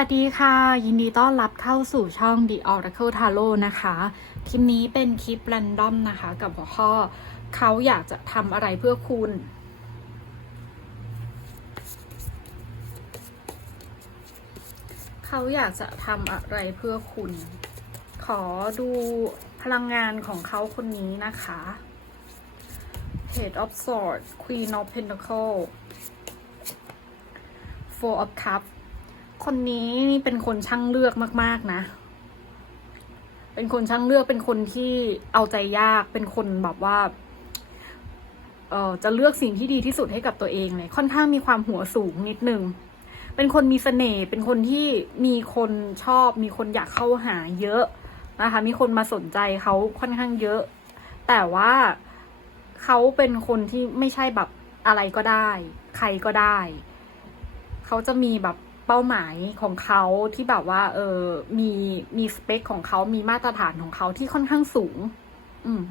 วัสดีค่ะ ยินดีต้อนรับเข้าสู่ช่อง The Oracle Tarot นะคะ คลิปนี้เป็นคลิป r รนดอมนะคะ กับหัวข้อเขาอยากจะทำอะไรเพื่อคุณ เขาอยากจะทำอะไรเพื่อคุณ ขอดูพลังงานของเขาคนนี้นะคะ Page of Swords Queen of Pentacles Four of Cups คนนี้นี่เป็นคนช่างเลือกมาก ๆ นะ เป็นคนช่างเลือก เป็นคนที่เอาใจยาก เป็นคนแบบว่า เอ่อ จะเลือกสิ่งที่ดีที่สุดให้กับตัวเองเลย ค่อนข้างมีความหัวสูงนิดนึง เป็นคนมีเสน่ห์ เป็นคนที่มีคนชอบ มีคนอยากเข้าหาเยอะนะคะ มีคนมาสนใจเขาค่อนข้างเยอะ แต่ว่าเขาเป็นคนที่ไม่ใช่แบบอะไรก็ได้ ใครก็ได้ เขาจะมีแบบ เป้าหมายของเขาที่แบบว่า เออมีมีสเปคของเขามีมาตรฐานของเขาที่ค่อนข้างสูง อืม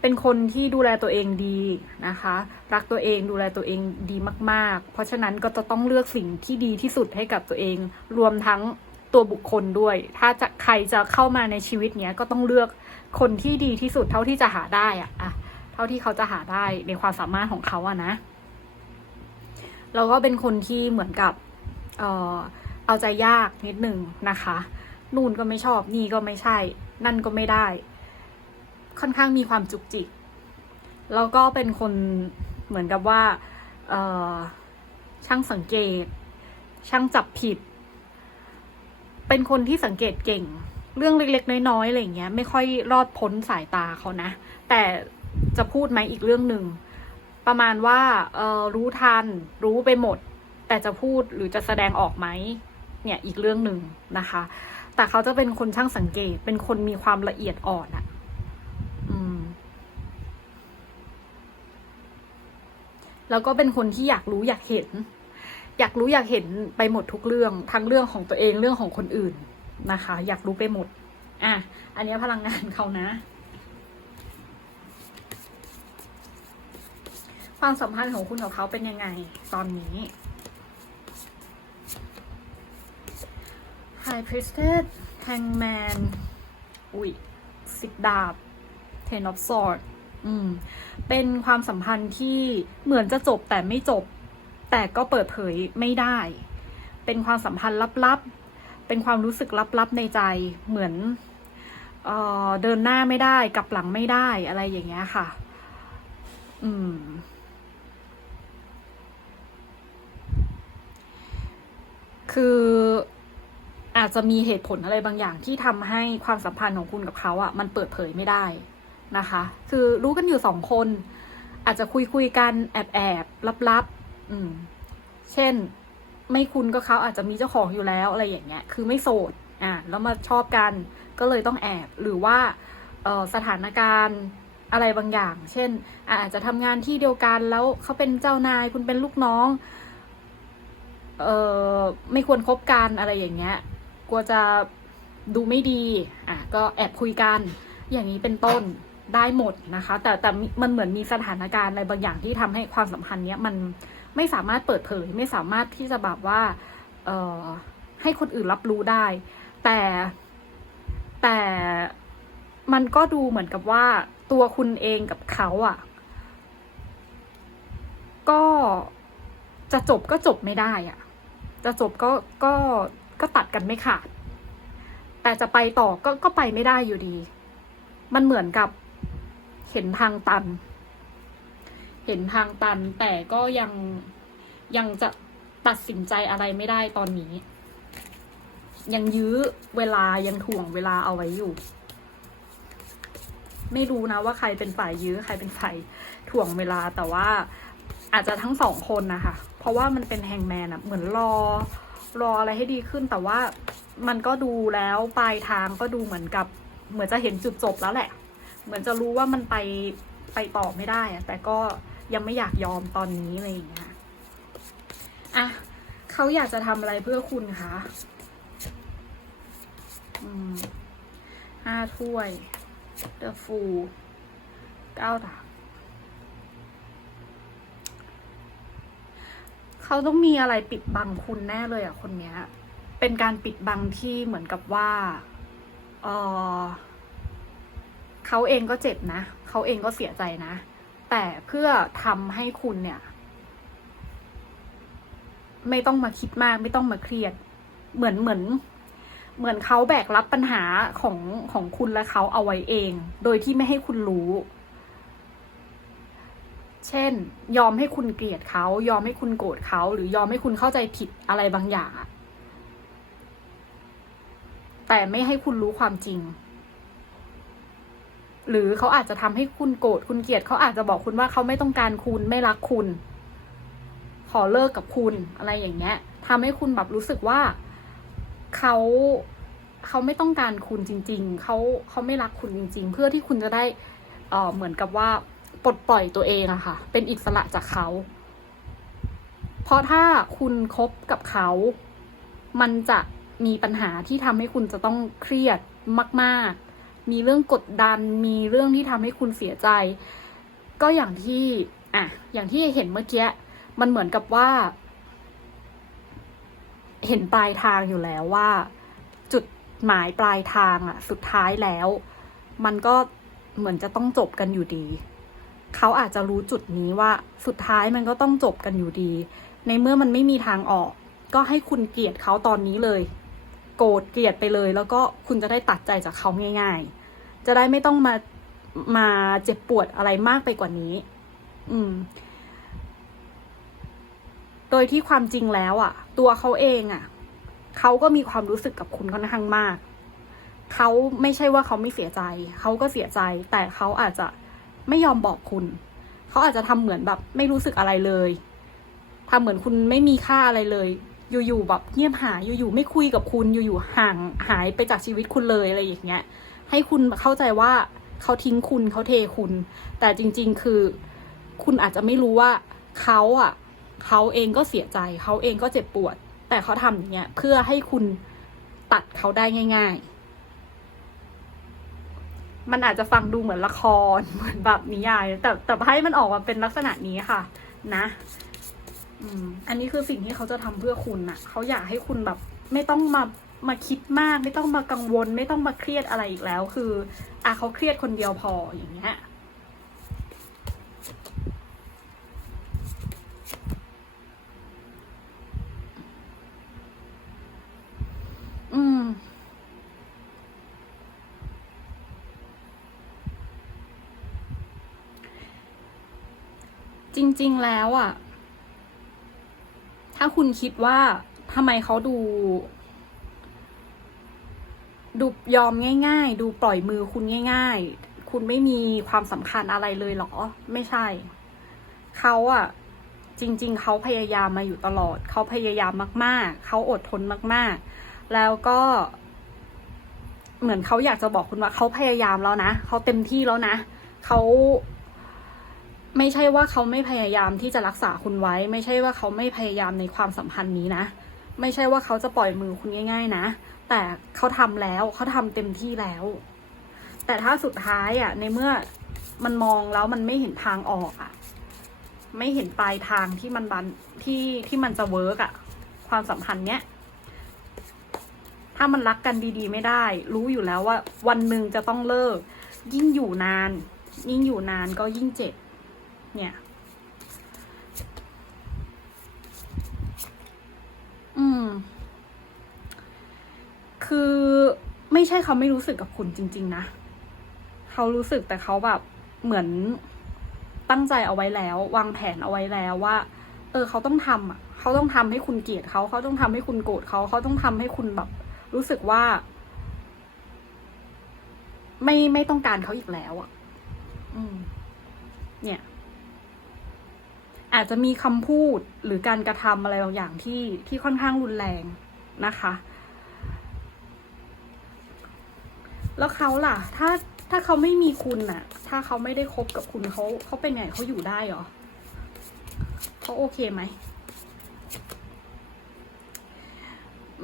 เป็นคนที่ดูแลตัวเองดีนะคะ รักตัวเองดูแลตัวเองดีมาก ๆ เพราะฉะนั้นก็จะต้องเลือกสิ่งที่ดีที่สุดให้กับตัวเอง รวมทั้งตัวบุคคลด้วย ถ้าจะใครจะเข้ามาในชีวิตเนี้ยก็ต้องเลือกคนที่ดีที่สุดเท่าที่จะหาได้อะอะเท่าที่เขาจะหาได้ในความสามารถของเขาอะนะ แล้วก็เป็นคนที่เหมือนกับ เออเอาใจยากนิดหนึ่งนะคะ นู่นก็ไม่ชอบนี่ก็ไม่ใช่ นั่นก็ไม่ได้ ค่อนข้างมีความจุกจิก แล้วก็เป็นคนเหมือนกับว่าเออช่างสังเกต ช่างจับผิด เป็นคนที่สังเกตเก่ง เรื่องเล็กๆ น้อยๆอะไรอย่างเงี้ย ไม่ค่อยรอดพ้นสายตาเขานะ แต่จะพูดไหมอีกเรื่องหนึ่ง ประมาณว่าเออรู้ทัน รู้ไปหมด แต่จะพูดหรือจะแสดงออกไหมเนี่ยอีกเรื่องหนึ่งนะคะ แต่เขาจะเป็นคนช่างสังเกต เป็นคนมีความละเอียดอ่อนอะอืม แล้วก็เป็นคนที่อยากรู้อยากเห็น อยากรู้อยากเห็นไปหมดทุกเรื่อง ทั้งเรื่องของตัวเองเรื่องของคนอื่นนะคะ อยากรู้ไปหมด อะ อันนี้พลังงานเขานะ ความสัมพันธ์ของคุณกับเขาเป็นยังไง ตอนนี้ High Priestess Hangman อุ้ยสิบดาบ Ten of Swords อืม เป็นความสัมพันธ์ที่เหมือนจะจบแต่ไม่จบ แต่ก็เปิดเผยไม่ได้ เป็นความสัมพันธ์ลับๆ เป็นความรู้สึกลับๆในใจ เหมือนเออเดินหน้าไม่ได้กลับหลังไม่ได้อะไรอย่างเงี้ยค่ะ อืมคือ อาจจะมีเหตุผลอะไรบางอย่างที่ทำให้ความสัมพันธ์ของคุณกับเขาอะ่ะมันเปิดเผยไม่ได้นะคะ คือรู้กันอยู่สองคน อาจจะคุยคุยกันแอบแอบลับลับๆอืม เช่น ไม่คุณก็เขาอาจจะมีเจ้าของอยู่แล้วอะไรอย่างเงี้ย คือไม่โสด อะแล้วมาชอบกันก็เลยต้องแอบหรือว่าเออสถานการณ์อะไรบางอย่าง เช่น อาจจะทำงานที่เดียวกันแล้วเขาเป็นเจ้านายคุณเป็นลูกน้อง เออไม่ควรคบกันอะไรอย่างเงี้ย กลัวจะดูไม่ดีอะก็แอบคุยกัน อย่างนี้เป็นต้นได้หมดนะคะ แต่แต่มันเหมือนมีสถานการณ์อะไรบางอย่างที่ทำให้ความสัมพันธ์เนี้ยมันไม่สามารถเปิดเผย ไม่สามารถที่จะแบบว่าเอ่อให้คนอื่นรับรู้ได้ แต่แต่มันก็ดูเหมือนกับว่าตัวคุณเองกับเขาอะ่ะ ก็จะจบก็จบไม่ได้อะ่ะ จะจบก็ก็ ก็ตัดกันไม่ขาด แต่จะไปต่อก็ก็ไปไม่ได้อยู่ดี มันเหมือนกับเห็นทางตัน เห็นทางตันแต่ก็ยังยังจะตัดสินใจอะไรไม่ได้ตอนนี้ ยังยื้อเวลายังถ่วงเวลาเอาไว้อยู่ ไม่รู้นะว่าใครเป็นฝ่ายยื้อใครเป็นฝ่ายถ่วงเวลาแต่ว่าอาจจะทั้งสองคนนะคะ เพราะว่ามันเป็นแฮงแมนอะเหมือนรอ รออะไรให้ดีขึ้น แต่ว่ามันก็ดูแล้วปลายทางก็ดูเหมือนกับ เหมือนจะเห็นจุดจบแล้วแหละ เหมือนจะรู้ว่ามันไปไปต่อไม่ได้อะแต่ก็ยังไม่อยากยอมตอนนี้อะไรอย่างเงี้ยอะเขาอยากจะทำอะไรเพื่อคุณคะอืมห้าถ้วยเดอะฟูเก้าดาบ เขาต้องมีอะไรปิดบังคุณแน่เลยอะคนเนี้ย เป็นการปิดบังที่เหมือนกับว่าเออเขาเองก็เจ็บนะเขาเองก็เสียใจนะ แต่เพื่อทำให้คุณเนี่ย ไม่ต้องมาคิดมาก ไม่ต้องมาเครียด เหมือนเหมือน เหมือนเขาแบกรับปัญหาของของคุณและเขาเอาไว้เอง โดยที่ไม่ให้คุณรู้ เช่น ยอมให้คุณเกลียดเขา ยอมให้คุณโกรธเขา หรือยอมให้คุณเข้าใจผิดอะไรบางอย่างอะแต่ไม่ให้คุณรู้ความจริง หรือเขาอาจจะทำให้คุณโกรธคุณเกลียดเขาอาจจะบอกคุณว่าเขาไม่ต้องการคุณไม่รักคุณ ขอเลิกกับคุณอะไรอย่างเงี้ยทำให้คุณแบบรู้สึกว่าเขาเขาไม่ต้องการคุณจริง ๆเขาเขาไม่รักคุณจริง ๆ เพื่อที่คุณจะได้เออเหมือนกับว่า ปลดปล่อยตัวเองอะค่ะ เป็นอิสระจากเขา เพราะถ้าคุณคบกับเขา มันจะมีปัญหาที่ทำให้คุณจะต้องเครียดมาก ๆ มีเรื่องกดดัน มีเรื่องที่ทำให้คุณเสียใจ ก็อย่างที่อะอย่างที่เห็นเมื่อกี้ มันเหมือนกับว่า เห็นปลายทางอยู่แล้วว่า จุดหมายปลายทางอะสุดท้ายแล้ว มันก็เหมือนจะต้องจบกันอยู่ดี เขาอาจจะรู้จุดนี้ว่าสุดท้ายมันก็ต้องจบกันอยู่ดี ในเมื่อมันไม่มีทางออก ก็ให้คุณเกลียดเขาตอนนี้เลย โกรธเกลียดไปเลย แล้วก็คุณจะได้ตัดใจจากเขาง่าย ๆ จะได้ไม่ต้องมามาเจ็บปวดอะไรมากไปกว่านี้ อืม โดยที่ความจริงแล้วอะ ตัวเขาเองอะ เขาก็มีความรู้สึกกับคุณค่อนข้างมาก เขาไม่ใช่ว่าเขาไม่เสียใจ เขาก็เสียใจ แต่เขาอาจจะ ไม่ยอมบอกคุณ เขาอาจจะทำเหมือนแบบ ไม่รู้สึกอะไรเลยทำเหมือนคุณไม่มีค่าอะไรเลย อยู่ๆแบบเงียบหายอยู่ๆไม่คุยกับคุณ อยู่ๆห่างหายไปจากชีวิตคุณเลยอะไรอย่างเงี้ย ให้คุณเข้าใจว่าเขาทิ้งคุณเขาเทคุณ แต่จริง ๆ คือ คุณอาจจะไม่รู้ว่าเขาอะเขาเองก็เสียใจเขาเองก็เจ็บปวด แต่เขาทำอย่างเงี้ยเพื่อให้คุณตัดเขาได้ง่าย ๆ มันอาจจะฟังดูเหมือนละครเหมือนแบบนิยาย แต่แต่ให้มันออกมาเป็นลักษณะนี้ค่ะ นะอืมอันนี้คือสิ่งที่เขาจะทำเพื่อคุณน่ะ เขาอยากให้คุณแบบ ไม่ต้องมามาคิดมาก ไม่ต้องมากังวล ไม่ต้องมาเครียดอะไรอีกแล้ว คืออะเขาเครียดคนเดียวพออย่างเงี้ย อืม จริง ๆ แล้วอะ ถ้าคุณคิดว่าทำไมเขาดู ดูยอมง่าย ๆ ดูปล่อยมือคุณง่าย ๆ คุณไม่มีความสำคัญอะไรเลยเหรอ ไม่ใช่ เขาอะจริง ๆ เขาพยายามมาอยู่ตลอด เขาพยายามมาก ๆ เขาอดทนมาก ๆ แล้วก็เหมือนเขาอยากจะบอกคุณว่าเขาพยายามแล้วนะ เขาเต็มที่แล้วนะ เขา ไม่ใช่ว่าเขาไม่พยายามที่จะรักษาคุณไว้ ไม่ใช่ว่าเขาไม่พยายามในความสัมพันธ์นี้นะ ไม่ใช่ว่าเขาจะปล่อยมือคุณง่าย ๆ นะ แต่เขาทำแล้วเขาทำเต็มที่แล้ว แต่ถ้าสุดท้ายอะ ในเมื่อมันมองแล้วมันไม่เห็นทางออกอะ ไม่เห็นปลายทางที่มันบันที่ที่มันจะเวิร์กอะ ความสัมพันธ์เนี้ยถ้ามันรักกันดี ๆ ไม่ได้ รู้อยู่แล้วว่า วันหนึ่งจะต้องเลิก ยิ่งอยู่นาน ยิ่งอยู่นานก็ยิ่งเจ็บ เนี่ยอืม คือไม่ใช่เขาไม่รู้สึกกับคุณจริง ๆ นะ เขารู้สึกแต่เขาแบบเหมือนตั้งใจเอาไว้แล้ว วางแผนเอาไว้แล้วว่า เออ เขาต้องทำอะ เขาต้องทำให้คุณเกลียดเขาเขาต้องทำให้คุณโกรธเขาเขาต้องทำให้คุณแบบ รู้สึกว่า ไม่ไม่ต้องการเขาอีกแล้วอะ อืม อาจจะมีคำพูดหรือการกระทำอะไรบางอย่างที่ที่ค่อนข้างรุนแรงนะคะ แล้วเขาล่ะ ถ้าถ้าเขาไม่มีคุณน่ะ ถ้าเขาไม่ได้คบกับคุณเขาเขาเป็นไงเขาอยู่ได้เหรอเขาโอเคไหม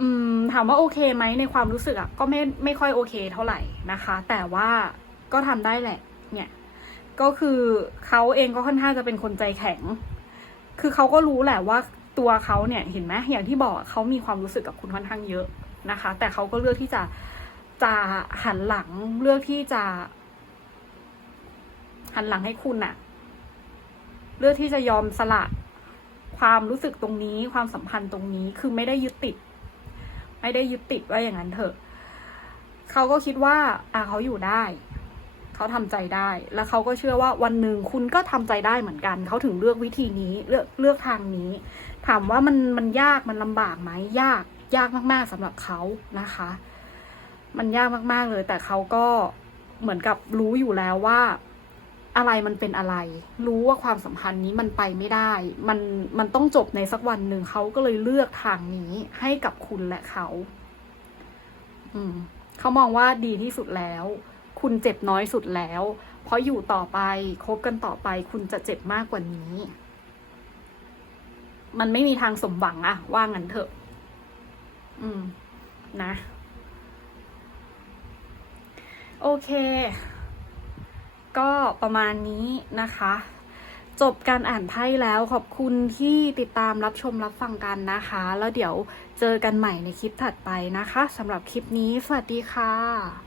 อืมถามว่าโอเคไหมในความรู้สึกอะก็ไม่ไม่ค่อยโอเคเท่าไหร่นะคะ แต่ว่าก็ทำได้แหละ เนี่ย ก็คือเขาเองก็ค่อนข้างจะเป็นคนใจแข็ง คือเขาก็รู้แหละว่าตัวเขาเนี่ยเห็นไหมอย่างที่บอกเขามีความรู้สึกกับคุณค่อนข้างเยอะนะคะ แต่เขาก็เลือกที่จะจะหันหลังเลือกที่จะ หันหลังให้คุณอะเลือกที่จะยอมสละความรู้สึกตรงนี้ความสัมพันธ์ตรงนี้คือไม่ได้ยึดติด ไม่ได้ยึดติดว่าอย่างนั้นเถอะ เขาก็คิดว่า อะเขาอยู่ได้ เขาทำใจได้ แล้วเขาก็เชื่อว่าวันหนึ่งคุณก็ทำใจได้เหมือนกัน เขาถึงเลือกวิธีนี้เลือกเลือกทางนี้ ถามว่ามันมันยากมันลำบากไหมยากยากมากๆสำหรับเขานะคะ มันยากมากๆเลย แต่เขาก็เหมือนกับรู้อยู่แล้วว่าอะไรมันเป็นอะไร รู้ว่าความสัมพันธ์นี้มันไปไม่ได้ มันมันต้องจบในสักวันหนึ่งเขาก็เลยเลือกทางนี้ให้กับคุณและเขา อืมเขามองว่าดีที่สุดแล้ว คุณเจ็บน้อยสุดแล้ว เพราะอยู่ต่อไปคบกันต่อไป คุณจะเจ็บมากกว่านี้ มันไม่มีทางสมหวังอะว่างั้นเถอะ อืม นะ โอเค ก็ประมาณนี้นะคะจบการอ่านไพ่แล้วขอบคุณที่ติดตามรับชมรับฟังกันนะคะ แล้วเดี๋ยวเจอกันใหม่ในคลิปถัดไปนะคะสำหรับคลิปนี้ สวัสดีค่ะ